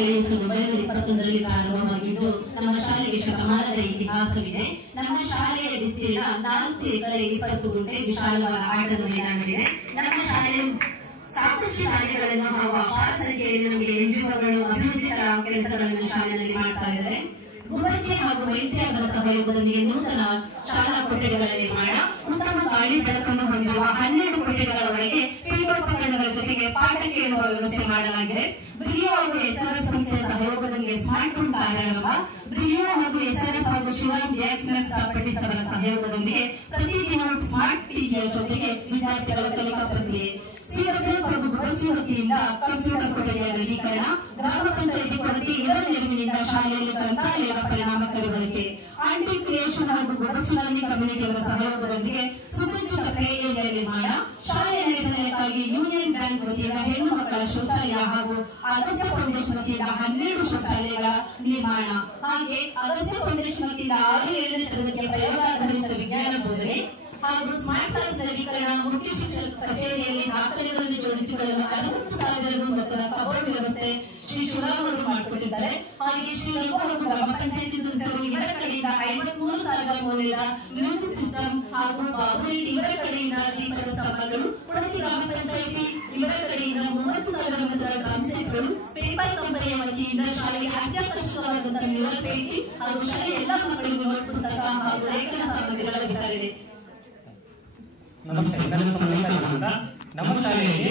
ಶಾಲೆಯು 1921ರಲ್ಲಿ ಪ್ರಾರಂಭವಾಗಿದ್ದು ನಮ್ಮ ಶಾಲೆಗೆ ಶತಮಾನದ ಇತಿಹಾಸವಿದೆ. ನಮ್ಮ ಶಾಲೆಯ ವಿಸ್ತೀರ್ಣ 4 ಎಕರೆ 20 ಗುಂಟೆ ವಿಶಾಲವಾದ ಆಟದ ಮೈದಾನವಿದೆ. ನಮ್ಮ ಶಾಲೆಯು ಸಾಕಷ್ಟು ಕಾರ್ಯಗಳನ್ನು ಹಾಗೂ ಅಪಾರ ಸಂಖ್ಯೆಯಲ್ಲಿ ನಮಗೆ ಎನ್ಜಿಒಗಳು ಅಭಿವೃದ್ಧಿಕರ ಕೆಲಸಗಳನ್ನು ಶಾಲೆಯಲ್ಲಿ ಮಾಡ್ತಾ ಇದ್ದಾರೆ. ಗುಬ್ಬಚ್ಚಿ ಹಾಗೂ ಮೈತ್ರಿ ಅವರ ಸಹಯೋಗದೊಂದಿಗೆ ನೂತನ ಶಾಲಾ ಕೊಠಡಿಗಳ ನಿರ್ಮಾಣ, ಉತ್ತಮ ಗಾಳಿ ಬೆಳಕನ್ನು ಹೊಂದಿರುವ 12 ಕೊಠಡಿಗಳವರೆಗೆ ಪೀಠೋಪಕರಣಗಳ ಜೊತೆಗೆ ಪಾಠ ಕೇಳುವ ವ್ಯವಸ್ಥೆ ಮಾಡಲಾಗಿದೆ. ಬ್ರಿಯೋ ಹಾಗೂ ಎಸ್ಆರ್ಎಫ್ ಸಂಸ್ಥೆಯ ಸಹಯೋಗದೊಂದಿಗೆ ಸ್ಮಾರ್ಟ್ ರೂಮ್ ಕಾರ್ಯಾರಂಭ. ಬ್ರಿಯೋ ಹಾಗೂ ಎಸ್ಆರ್ಎಫ್ ಹಾಗೂ ಶಿವರಾಮ್ ಡಿಎಕ್ಸ್ಎಸ್ ಪ್ರಾಪರ್ಟೀಸ್ ಅವರ ಸಹಯೋಗದೊಂದಿಗೆ ಪ್ರತಿದಿನ ಸ್ಮಾರ್ಟ್ ಟಿವಿಯ ಜೊತೆಗೆ ವಿದ್ಯಾರ್ಥಿಗಳ ಕಲಿಕಾ ಪ್ರಕ್ರಿಯೆ. ಸಿಡಬ್ಲ್ಯೂಎಫ್ ಹಾಗೂ ಗುಬ್ಬಚ್ಚಿ ವತಿಯಿಂದ ಕಂಪ್ಯೂಟರ್ ಕೊಠಡಿಯ ನವೀಕರಣ. ಗ್ರಾಮ ಪಂಚಾಯಿತಿ ಕೊಡತಿ ಇವರ ನೆರವಿನಿಂದ ಶಾಲೆಯಲ್ಲಿ ಗ್ರಂಥಾಲಯದ ಪರಿಣಾಮಕಾರಿ ಬಳಕೆ. ಆಂಟಿ ಕ್ರಿಯೇಷನ್ ಹಾಗೂ ಗುಬ್ಬಚ್ಚಿ ಲರ್ನಿಂಗ್ ಕಮ್ಯುನಿಟಿಯವರ ಸಹಯೋಗದೊಂದಿಗೆ ಸುಸಜ್ಜಿತ ಪ್ಲೇ ಏರಿಯಾ ನಿರ್ಮಾಣ. ಶಾಲೆಯ ನೈರ್ಮಲ್ಯಕ್ಕಾಗಿ ಯೂನಿಯನ್ ಬ್ಯಾಂಕ್ ವತಿಯಿಂದ ಹೆಣ್ಣು ಮಕ್ಕಳ ಶೌಚಾಲಯ ಹಾಗೂ ಅಗಸ್ತ್ಯ ಫೌಂಡೇಶನ್ ವತಿಯಿಂದ 12 ಶೌಚಾಲಯಗಳ ನಿರ್ಮಾಣ. ಹಾಗೆ ಅಗಸ್ತ್ಯ ಫೌಂಡೇಶನ್ ವತಿಯಿಂದ 6-7ನೇ ತರಗತಿಯ ಪ್ರಯೋಗಾಧಾರಿತ ವಿಜ್ಞಾನ ಬೋಧನೆ ಹಾಗೂ ಸ್ಮಾರ್ಟ್ ಕ್ಲಾಸ್ ನವೀಕರಣ. ಮುಖ್ಯ ಶಿಕ್ಷಕ ಕಚೇರಿಯಲ್ಲಿ ದಾಖಲೆಗಳನ್ನು ಜೋಡಿಸಿಕೊಳ್ಳಲು 60,000 ರು ಮೊತ್ತದ ಕಬೋರ್ಡ್ ವ್ಯವಸ್ಥೆ ಶ್ರೀ ಶಿವರಾಮ್ ಅವರು ಮಾಡಿಕೊಟ್ಟಿದ್ದಾರೆ. ಹಾಗೆ ಶ್ರೀ ರಘು ಹಾಗೂ ಗ್ರಾಮ ಪಂಚಾಯಿತಿ ಸದಸ್ಯರು ಇವರ ಕಡೆಯಿಂದ 53,000 ಮೌಲ್ಯದ ಮ್ಯೂಸಿಕ್ ಸಿಸ್ಟಮ್ ಹಾಗೂ ಬಾಬುರೆಡ್ಡಿ ಇವರ ಕಡೆಯಿಂದ ದೀಪದ ಸ್ತಂಭಗಳು, ಉಡುಪಿ ಗ್ರಾಮ ಪಂಚಾಯಿತಿ ಇವರ ಕಡೆಯಿಂದ 30,000 ಮೊತ್ತದ ಡ್ರಮ್ ಸೆಟ್ಗಳು, ಪೇಪರ್ ಕಂಪನಿಯ ವತಿಯಿಂದ ಶಾಲೆಗೆ ಅತ್ಯಾಕರ್ಷಕವಾದಂತಹ ಮ್ಯೂರಲ್ ಪೇಂಟಿಂಗ್ ಹಾಗೂ ಶಾಲೆಯ ಎಲ್ಲ ಮಕ್ಕಳಿಗೂ ನೋಟ್ ಪುಸ್ತಕ ಹಾಗೂ ಲೇಖನ ಸಾಮಗ್ರಿಗಳ ವಿತರಣೆ. ನಮಸ್ತೆ, ನನ್ನ ಹೆಸರು ನಮ್ಮ ಶಾಲೆಯಲ್ಲಿ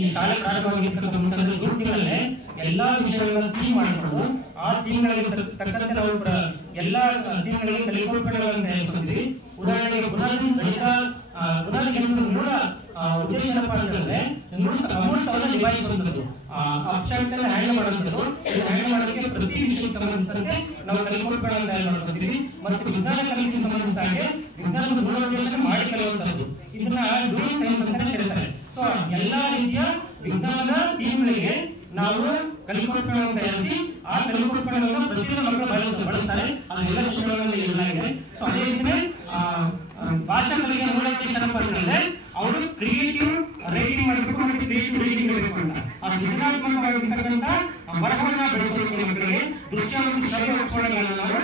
ಈ ಶಾಲೆ ಪ್ರಾರಂಭವಾಗಿದ್ದಕ್ಕಿಂತ ಮುಂಚೆ ಗ್ರೂಪ್ಗಳಲ್ಲೇ ಎಲ್ಲಾ ವಿಷಯಗಳನ್ನು ಥೀಮ್ ಮಾಡಿಕೊಂಡು ಆ ಥೀಮ್ಗಳಿಗೆ ತಕ್ಕಂತೆ ನಾವು ಎಲ್ಲಾ ಥೀಮ್ಗಳಿಗೆ ಕಲಿಕೋಪಗಳನ್ನು ತಯಾರಿಸಿದ್ವಿ. ಉದಾಹರಣೆಗೆ ಬುನಾದಿ ಮೂಲ ಉದ್ದೇಶ ಏನಪ್ಪ ಅಂತಂದ್ರೆ ಅಮೌಂಟ್ ನಿಭಾಯಿಸುವಂಥದ್ದು, ಅಬ್ಸ್ಟ್ರಾಕ್ಟ್ ಅನ್ನು ಹ್ಯಾಂಡಲ್ ಮಾಡುವಂಥದ್ದು. ಹ್ಯಾಂಡಲ್ ಮಾಡೋದಕ್ಕೆ ಪ್ರತಿ ವಿಷಯಕ್ಕೆ ಸಂಬಂಧಿಸಿದಂತೆ ನಾವು ಕಲಿಕೋಪಗಳನ್ನು ತಯಾರು ಮಾಡ್ಕೊತೀವಿ. ಮತ್ತು ವಿಜ್ಞಾನ ಕಲಿಕೆಗೆ ಸಂಬಂಧಿಸಿದ ಹಾಗೆ ವಿಜ್ಞಾನದ ಮೂಲ ಉದ್ದೇಶ ಮಾಡಿ ಕಲಿಯುವಂಥದ್ದು, ಇದನ್ನ ಡೂಯಿಂಗ್ ಸೈನ್ಸ್ ಅಂತ ಹೇಳ್ತಾರೆ. ಸೊ ಎಲ್ಲಾ ರೀತಿಯ ವಿಜ್ಞಾನದ ಥೀಮ್ಗಳಿಗೆ ನಾವು ಕಲಿಕೋಪಗಳನ್ನು ತಯಾರಿಸಿ ಆ ಕಲಿಕೋಪಗಳನ್ನು ಪ್ರತಿಯೊಂದು ಮಕ್ಕಳು ಬಳಸ್ತಾರೆ. ಅದೆಲ್ಲ ವಿಷಯಗಳಲ್ಲಿ ಇರಲಾಗಿದೆ. ಸೊ ಅದೇ ರೀತಿ ಭಾಷಾ ಕಲಿಕೆಯ ಮೂಲ ಉದ್ದೇಶ ಏನಪ್ಪ ಅಂತಂದ್ರೆ ಅವರು ಕ್ರಿಯೇಟಿವ್ ರೈಟಿಂಗ್ ಮಾಡಬೇಕು ಮತ್ತು ಕ್ರಿಯೇಟಿವ್ ರೀಡಿಂಗ್ ಮಾಡಬೇಕು ಅಂತ. ಆ ಸೃಜನಾತ್ಮಕವಾಗಿರ್ತಕ್ಕಂಥ ಬರಹವನ್ನ ಬೆಳೆಸಬೇಕು ಮಕ್ಕಳಿಗೆ. ದೃಶ್ಯ ಮತ್ತು ಶ್ರವ್ಯ ಉಪಕರಣಗಳನ್ನು ನಾವು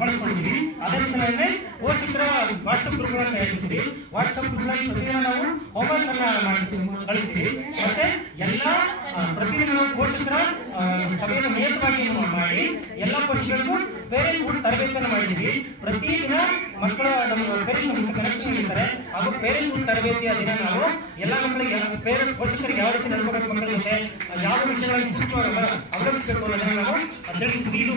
ಬಳಸ್ಕೊಂಡಿದ್ವಿ. ಅದೇ ರೀತಿಯಾಗಿ ಪೋಷಕರ ವಾಟ್ಸಪ್ ಗ್ರೂಪ್ಗಳನ್ನು ತಯಾರಿಸಿದ್ವಿ. ವಾಟ್ಸಪ್ ಗ್ರೂಪ್ನಲ್ಲಿ ಪ್ರತಿದಿನ ನಾವು ಹೋಮ್ವರ್ಕ್ ಅನ್ನ ಕಳಿಸ್ತೀವಿ. ಮತ್ತೆ ಎಲ್ಲ ಪ್ರತಿದಿನ ಪೋಷಕರ ಸಭೆಯನ್ನು ನಿಯತವಾಗಿ ಮಾಡಿ ಎಲ್ಲ ಪೋಷಕರಿಗೂ ಪೇರೆಂಟ್ ಕೂಡ ತರಬೇತಿಯನ್ನು ಮಾಡಿದ್ವಿ. ಪ್ರತಿದಿನ ಮಕ್ಕಳ ನಮ್ಮ ಪೇರೆಂಟ್ ಕನೆಕ್ಷನ್ ಇರ್ತಾರೆ ಹಾಗೂ ಪೇರೆಂಟ್ ತರಬೇತಿಯ ದಿನ ನಾವು ಎಲ್ಲ ಮಕ್ಕಳಿಗೆ ಪೇರೆಂಟ್ ಪೋಷಕರಿಗೆ ಯಾವ ರೀತಿ ನಡ್ಕೋಬೇಕು, ಮಕ್ಕಳಿಗೆ ಯಾವ ವಿಷಯಗಳಲ್ಲಿ ಸೂಕ್ಷ್ಮವಾಗಲ್ಲ ಅವಲಂಬಿಸಬೇಕು ಅನ್ನೋದನ್ನು ನಾವು ತಿಳಿಸಿದ್ವಿ. ಇದು